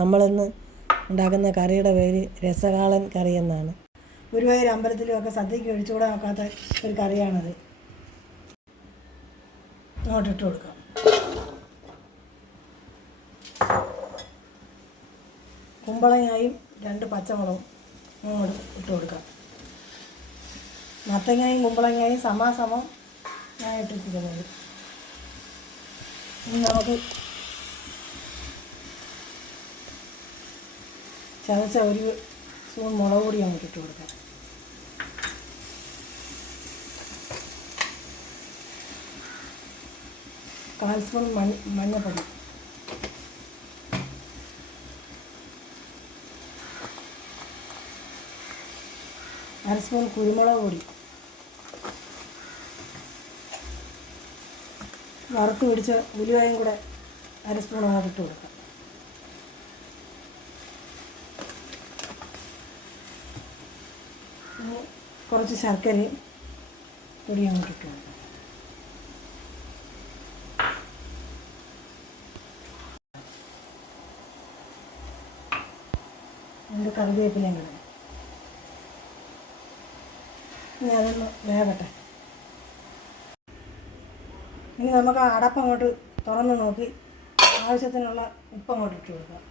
നമ്മളിന്ന് ഉണ്ടാക്കുന്ന കറിയുടെ പേര് രസകാളൻ കറി എന്നാണ്. ഗുരുവായൂർ അമ്പലത്തിലുമൊക്കെ സദ്യയ്ക്ക് ഒഴിച്ചുകൂടാൻ നോക്കാത്ത ഒരു കറിയാണത്. ഇങ്ങോട്ടിട്ട് കൊടുക്കാം. കുമ്പളങ്ങായും 2 പച്ചമുളകും ഇങ്ങോട്ട് ഇട്ട് കൊടുക്കാം. മത്തങ്ങായും കുമ്പളങ്ങായും സമാസമം ഞാൻ ഇട്ടിരിക്കുന്നത്. ഇനി നമുക്ക് ചതച്ച 1 സ്പൂൺ മുളക് പൊടി അങ്ങോട്ട് ഇട്ട് കൊടുക്കാം. കാൽ സ്പൂൺ മഞ്ഞൾപ്പൊടി, അര സ്പൂൺ കുരുമുളക് പൊടി, വറുത്ത് പിടിച്ച ഉലുവയും കൂടെ 1 സ്പൂൺ അങ്ങോട്ട് ഇട്ട് കൊടുക്കാം. കുറച്ച് ശർക്കരയും പൊടി അങ്ങോട്ട് ഇട്ട് കൊടുക്കാം. അതിൻ്റെ കറിവേപ്പിലയും കൂടെ ഇനി അതൊന്ന് വേവട്ടെ. ഇനി നമുക്ക് ആ അടപ്പ് അങ്ങോട്ട് തുറന്ന് നോക്കി ആവശ്യത്തിനുള്ള ഉപ്പ് അങ്ങോട്ട് ഇട്ട് കൊടുക്കാം.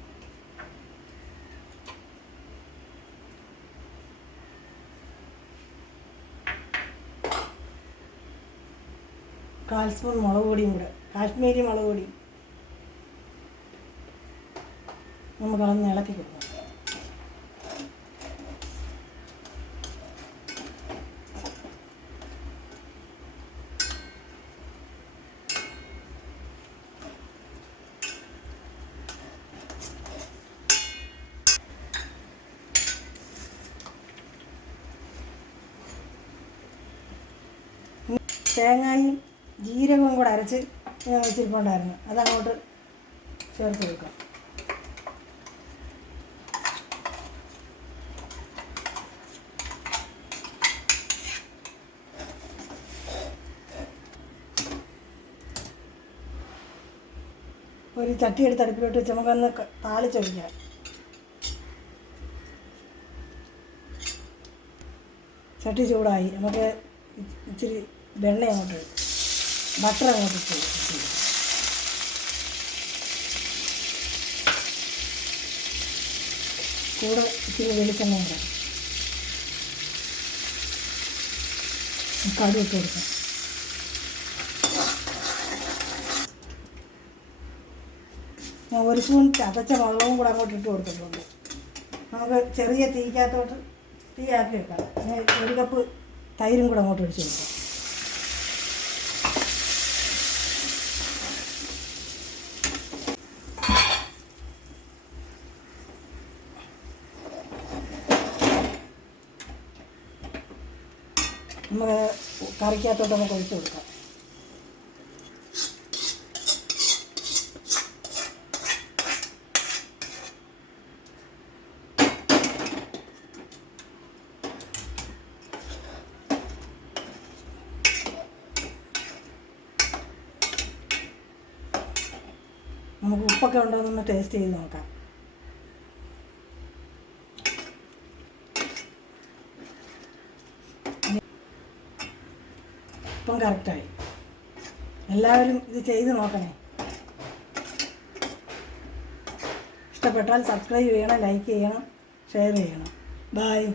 കാൽ സ്പൂൺ മുളക് പൊടിയും കൂടെ, കാശ്മീരി മുളക് പൊടി നമുക്കതൊന്ന് ഇളക്കി കൊടുക്കാം. തേങ്ങയും ജീരകവും കൂടെ അരച്ച് ഞാൻ വെച്ചിരിപ്പുണ്ടായിരുന്നു, അതങ്ങോട്ട് ചേർത്ത് കൊടുക്കാം. ഒരു ചട്ടി എടുത്ത് അടുപ്പിലോട്ട് വെച്ച് നമുക്കൊന്ന് താളിച്ചൊഴിക്കാം. ചട്ടി ചൂടായി, നമുക്ക് ഇച്ചിരി വെണ്ണ അങ്ങോട്ട് ബട്ടർ അങ്ങോട്ട് ഇട്ട് കൂടെ ഇച്ചിരി വെളിച്ചെണ്ണ കൂടെ കടുക് ഇട്ട് കൊടുക്കാം. ഞാൻ 1 സ്പൂൺ ചതച്ച മുളകും കൂടെ അങ്ങോട്ട് ഇട്ട് കൊടുത്തിട്ടുണ്ട്. നമുക്ക് ചെറിയ തീക്കകത്തോട്ട് തീയാക്കി വെക്കാം. 1 കപ്പ് തൈരും കൂടെ അങ്ങോട്ട് ഒഴിച്ച് കൊടുക്കാം. നമുക്ക് കറിക്കകത്തോട്ട് നമുക്ക് ഒഴിച്ച് കൊടുക്കാം. നമുക്ക് ഉപ്പൊക്കെ ഉണ്ടോ എന്നൊന്ന് ടേസ്റ്റ് ചെയ്ത് നോക്കാം. ഇപ്പം കറക്റ്റായി. എല്ലാവരും ഇത് ചെയ്ത് നോക്കണേ. ഇഷ്ടപ്പെട്ടാൽ സബ്സ്ക്രൈബ് ചെയ്യണം, ലൈക്ക് ചെയ്യണം, ഷെയർ ചെയ്യണം. ബൈ.